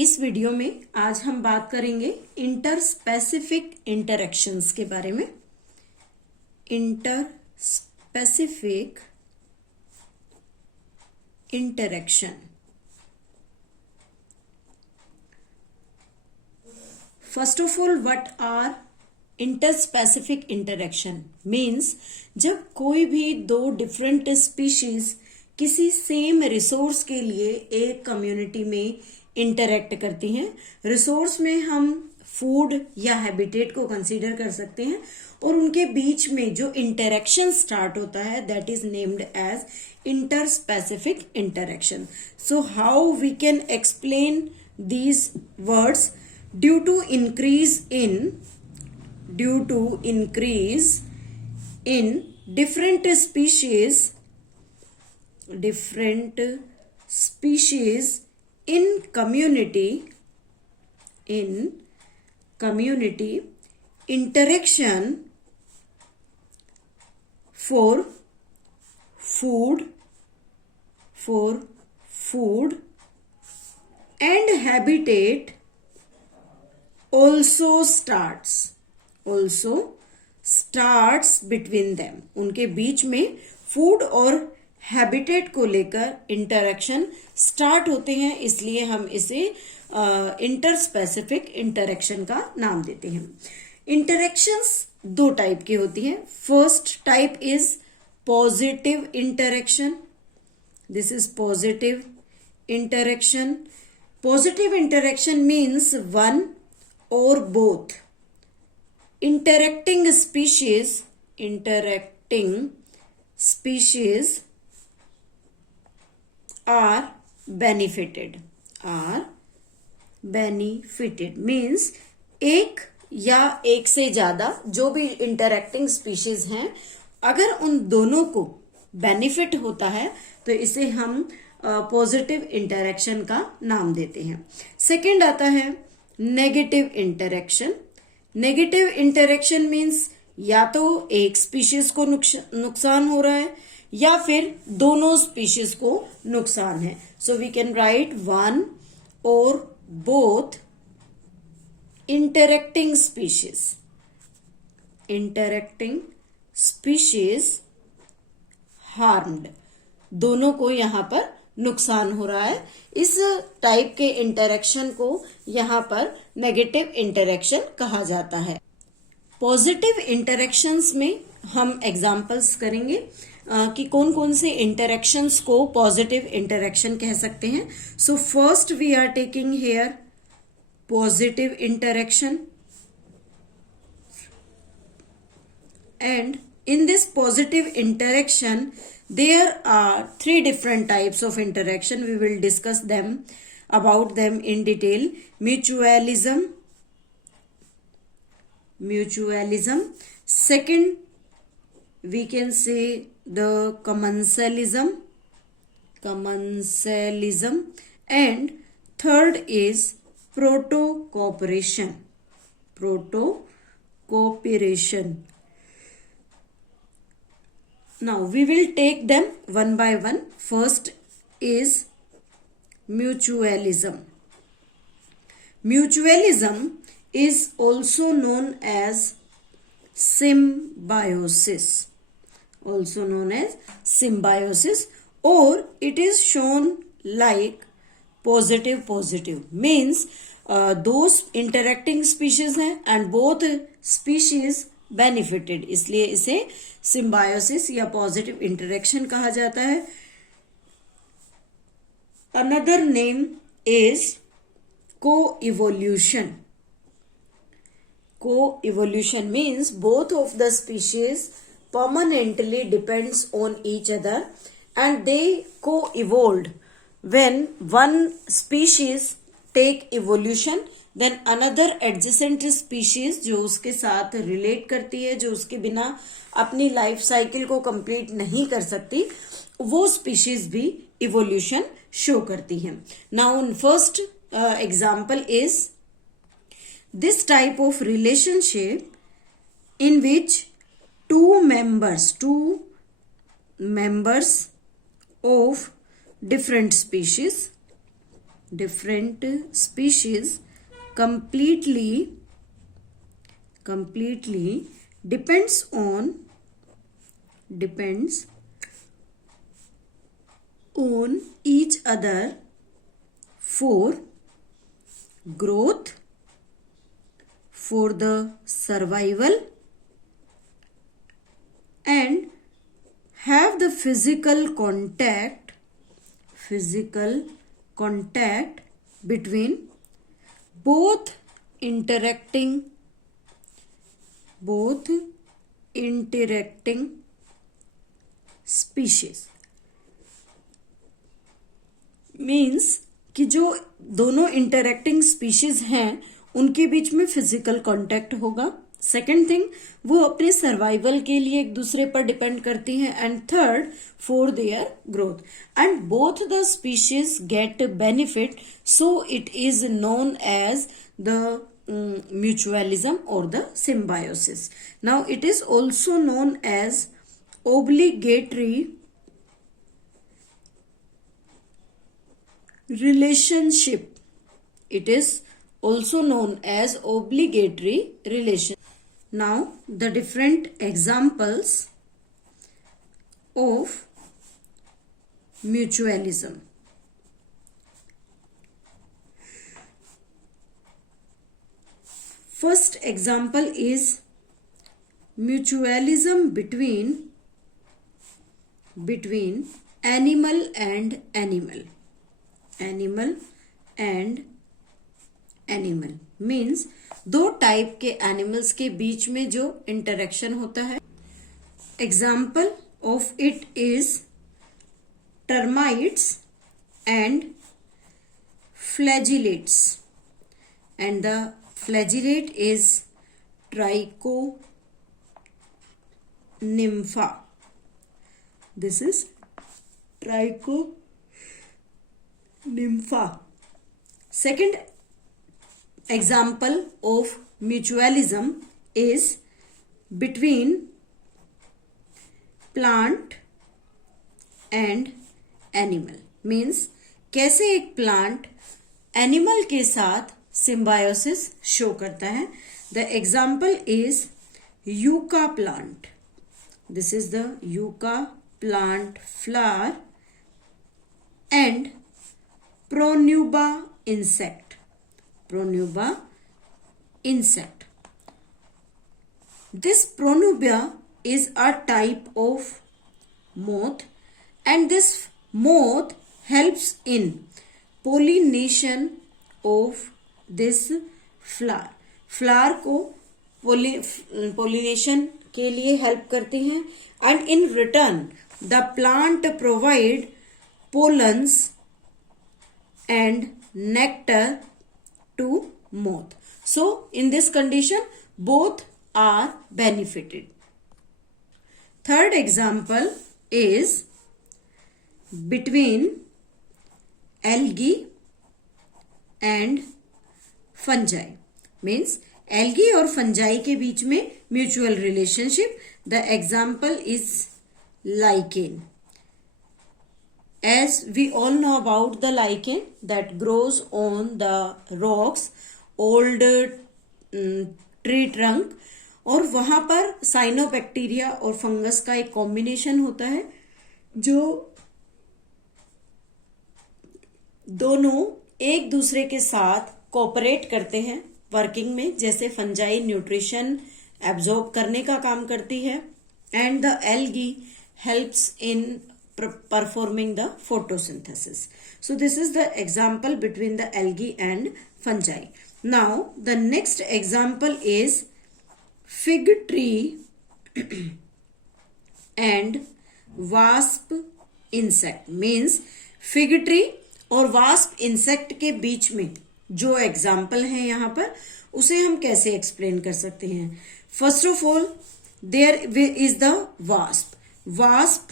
इस वीडियो में आज हम बात करेंगे इंटर स्पेसिफिक इंटरेक्शंस के बारे में। Inter specific interaction. First of all, what are inter specific interaction means जब कोई भी दो डिफरेंट स्पीशीज किसी सेम रिसोर्स के लिए एक कम्युनिटी में इंटरेक्ट करती हैं। रिसोर्स में हम फूड या हैबिटेट को कंसीडर कर सकते हैं और उनके बीच में जो इंटरेक्शन स्टार्ट होता है that is named as inter specific interaction. So how we can explain these words? Due to increase in different species in community interaction for food and habitat also starts between them। उनके बीच में food और habitat को लेकर interaction start होते हैं, इसलिए हम इसे इंटर स्पेसिफिक इंटरेक्शन का नाम देते हैं। इंटरेक्शंस दो टाइप की होती हैं। First type is positive interaction. This is positive interaction. Positive interaction means one और both interacting species are benefited means एक या एक से ज्यादा जो भी इंटरेक्टिंग स्पीशीज हैं, अगर उन दोनों को बेनिफिट होता है तो इसे हम पॉजिटिव इंटरेक्शन का नाम देते हैं। सेकंड आता है negative interaction. Negative interaction means या तो एक स्पीशीज को नुकसान हो रहा है या फिर दोनों स्पीशीज को नुकसान है। So we can write one और बोथ इंटरेक्टिंग स्पीशीज हार्म्ड। दोनों को यहां पर नुकसान हो रहा है। इस टाइप के इंटरेक्शन को यहां पर नेगेटिव इंटरेक्शन कहा जाता है। पॉजिटिव इंटरेक्शंस में हम एग्जांपल्स करेंगे कि कौन कौन से इंटरेक्शंस को पॉजिटिव इंटरेक्शन कह सकते हैं। So first we are taking here positive interaction, and in this positive interaction there are three different types of interaction. We will discuss about them in detail. Mutualism. Second, we can say the commensalism, and third is proto-cooperation. Now we will take them one by one. First is mutualism. Mutualism is also known as symbiosis. Or it is shown like positive means those interacting species हैं and both species benefited, इसलिए इसे symbiosis या positive interaction कहा जाता है। Another name is co-evolution. Co-evolution means both of the species permanently depends on each other and they co-evolved. When one species take evolution, then another adjacent species जो उसके साथ relate करती है, जो उसके बिना अपनी लाइफ साइकिल को कंप्लीट नहीं कर सकती, वो स्पीशीज भी इवोल्यूशन शो करती हैं। Now first example is this type of relationship in which two members of different species different species completely depends on each other for growth, for the survival, and have the physical contact between both interacting species. Means कि जो दोनों interacting species हैं उनके बीच में physical contact होगा. Second thing, वो अपने survival के लिए एक दूसरे पर डिपेंड करती हैं. And third, for their growth. And both the species get benefit, so it is known as the mutualism or the symbiosis. Now it is also known as obligatory relationship. It is also known as obligatory relation. Now the different examples of mutualism. First example is mutualism between animal and animal. Animal and animal means दो type के animals के बीच में जो interaction होता है. Example of it is termites and flagellates. And the flagellate is Trichonympha. This is Trichonympha. Second example of mutualism is between plant and animal. Means कैसे एक प्लांट एनिमल के साथ सिम्बायोसिस शो करता है. The example is yucca plant. This is the yucca plant flower and pronuba insect. This Pronuba is a type of moth, and this moth helps in pollination of this flower को pollination के लिए help करती हैं. And in return the plant provide pollens and nectar to moth. So in this condition both are benefited. Third example is between algae and fungi. Means algae और fungi के बीच में mutual relationship. The example is lichen. As we all know about the lichen that grows on the rocks, old tree trunk, और वहां पर cyanobacteria और fungus का एक कॉम्बिनेशन होता है जो दोनों एक दूसरे के साथ कोऑपरेट करते हैं वर्किंग में. जैसे फंजाई न्यूट्रिशन एब्जॉर्ब करने का काम करती है and the algae helps in performing the photosynthesis. So this is the example between the algae and fungi. Now the next example is fig tree and wasp insect. Means fig tree और wasp insect के बीच में जो example है यहाँ पर, उसे हम कैसे एक्सप्लेन कर सकते हैं. First of all there is the wasp. Wasp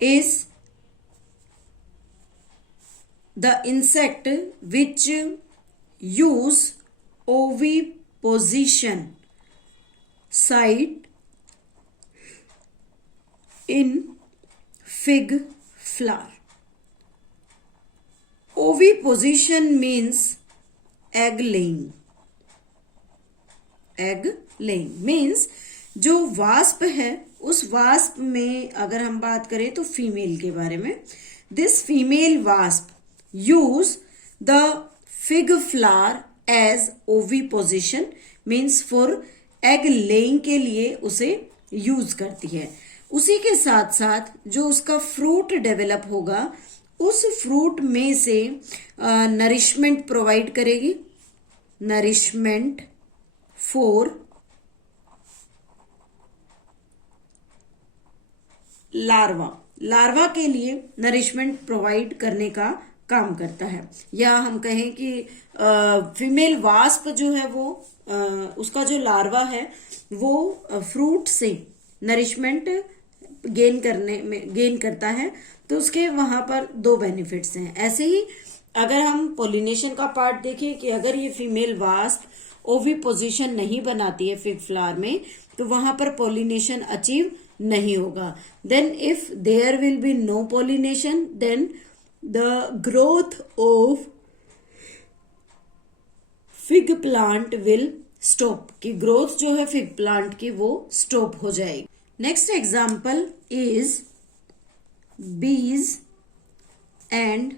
is the insect which use oviposition site in fig flower. Oviposition means egg laying. Egg laying means जो वास्प है उस वास्प में अगर हम बात करें तो फीमेल के बारे में, this female wasp use the fig flower as oviposition means for egg laying के लिए उसे यूज करती है. उसी के साथ साथ जो उसका फ्रूट डेवलप होगा उस फ्रूट में से नरिशमेंट प्रोवाइड करेगी. Nourishment for larva. लार्वा के लिए नरिशमेंट प्रोवाइड करने का काम करता है. या हम कहें कि फीमेल वास्प जो है वो उसका जो लार्वा है वो फ्रूट से नरिशमेंट गेन करता है. तो उसके वहां पर दो बेनिफिट्स हैं. ऐसे ही अगर हम पोलिनेशन का पार्ट देखें कि अगर ये फीमेल वास्प ओविपोजिशन नहीं बनाती है फिग फ्लावर में तो वहां पर पोलिनेशन अचीव नहीं होगा. Then if there will be no pollination then the growth of fig plant will stop. की ग्रोथ जो है फिग प्लांट की वो स्टॉप हो जाएगी. Next example is bees and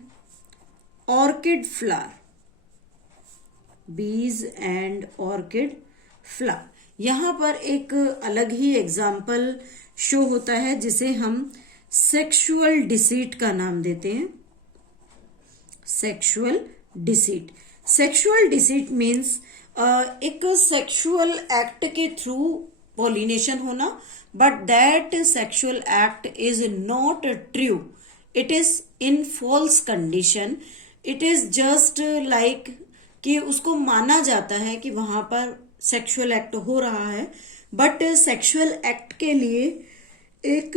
orchid flower. Bees and orchid flower. यहां पर एक अलग ही एग्जाम्पल शो होता है जिसे हम सेक्सुअल डिसीट का नाम देते हैं. Sexual deceit. Sexual deceit means एक सेक्सुअल एक्ट के थ्रू पॉलिनेशन होना, but that sexual act is not true. It is in false condition. It is just like कि उसको माना जाता है कि वहां पर सेक्सुअल एक्ट हो रहा है, बट सेक्सुअल एक्ट के लिए एक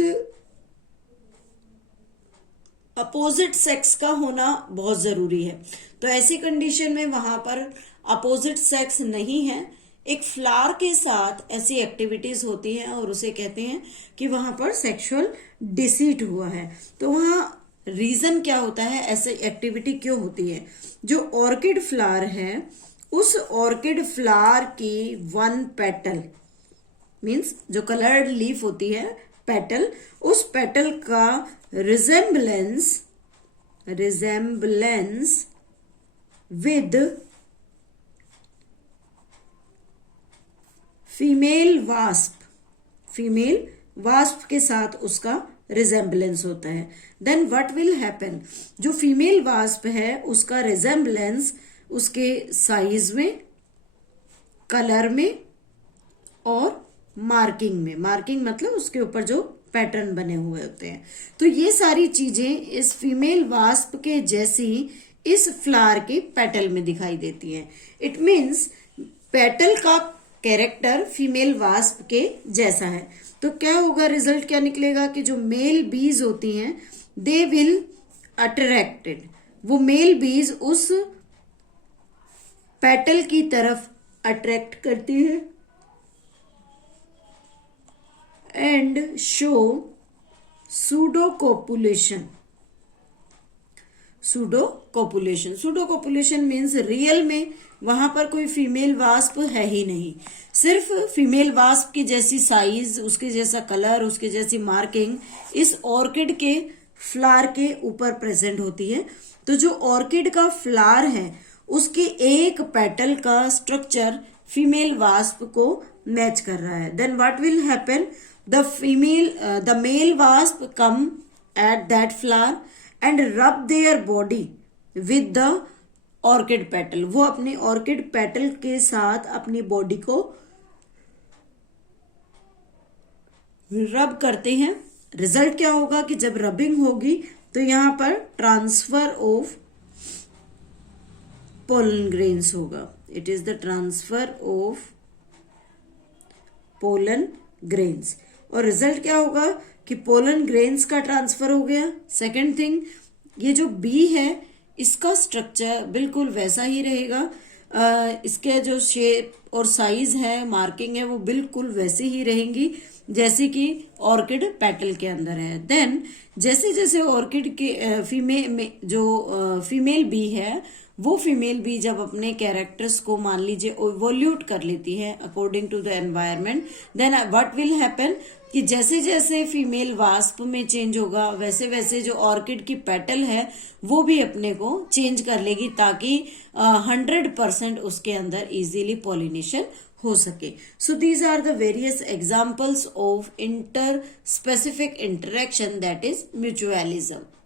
अपोजिट सेक्स का होना बहुत जरूरी है. तो ऐसी कंडीशन में वहां पर अपोजिट सेक्स नहीं है, एक फ्लावर के साथ ऐसी एक्टिविटीज होती हैं और उसे कहते हैं कि वहां पर सेक्सुअल डिसीट हुआ है. तो वहां रीजन क्या होता है, ऐसे एक्टिविटी क्यों होती है. जो ऑर्किड फ्लावर है उस ऑर्किड फ्लावर की वन पेटल मीन्स जो कलर्ड लीफ होती है पेटल, उस पेटल का रिजेम्बलेंस विद फीमेल वास्प के साथ उसका रिजेम्बलेंस होता है. देन व्हाट विल हैपन, जो फीमेल वास्प है उसका रिजेम्बलेंस उसके साइज में, कलर में और मार्किंग में. मार्किंग मतलब उसके ऊपर जो पैटर्न बने हुए होते हैं. तो ये सारी चीजें इस फीमेल वास्प के जैसी इस फ्लावर के पेटल में दिखाई देती हैं. इट मीन्स पेटल का कैरेक्टर फीमेल वास्प के जैसा है. तो क्या होगा, रिजल्ट क्या निकलेगा कि जो मेल बीज होती हैं दे विल अट्रैक्टेड. वो मेल बीज उस पेटल की तरफ अट्रैक्ट करती है एंड शो सूडोकोपुलेशन. सूडोकोपुलेशन मीन्स रियल में वहां पर कोई फीमेल वास्प है ही नहीं, सिर्फ फीमेल वास्प की जैसी साइज, उसके जैसा कलर, उसके जैसी मार्किंग इस ऑर्किड के फ्लावर के ऊपर प्रेजेंट होती है. तो जो ऑर्किड का फ्लावर है उसके एक पेटल का स्ट्रक्चर फीमेल वास्प को मैच कर रहा है. Then what will happen, the male wasp come at that flower and rub their body with the orchid petal. वो अपने ऑर्किड पेटल के साथ अपनी बॉडी को रब करते हैं. रिजल्ट क्या होगा कि जब रबिंग होगी तो यहां पर ट्रांसफर ऑफ पोलन ग्रेन्स होगा. It is the transfer of pollen grains. और रिजल्ट क्या होगा कि पोलन ग्रेन्स का ट्रांसफर हो गया. सेकेंड थिंग, ये जो बी है इसका स्ट्रक्चर बिल्कुल वैसा ही रहेगा. इसके जो शेप और साइज है, मार्किंग है, वो बिल्कुल वैसी ही रहेंगी जैसे कि ऑर्किड पेटल के अंदर है। देन जैसे जैसे ऑर्किड के फीमेल बी है, वो फीमेल बी जब अपने कैरेक्टर्स को मान लीजिए इवोल्यूट कर लेती है according to the environment, then what will happen कि जैसे जैसे फीमेल वास्प में चेंज होगा वैसे वैसे जो ऑर्किड की पेटल है वो भी अपने को चेंज कर लेगी, ताकि 100% उसके अंदर इजीली पॉलिनेशन हो सके। So these are the various examples of inter specific interaction, that is mutualism.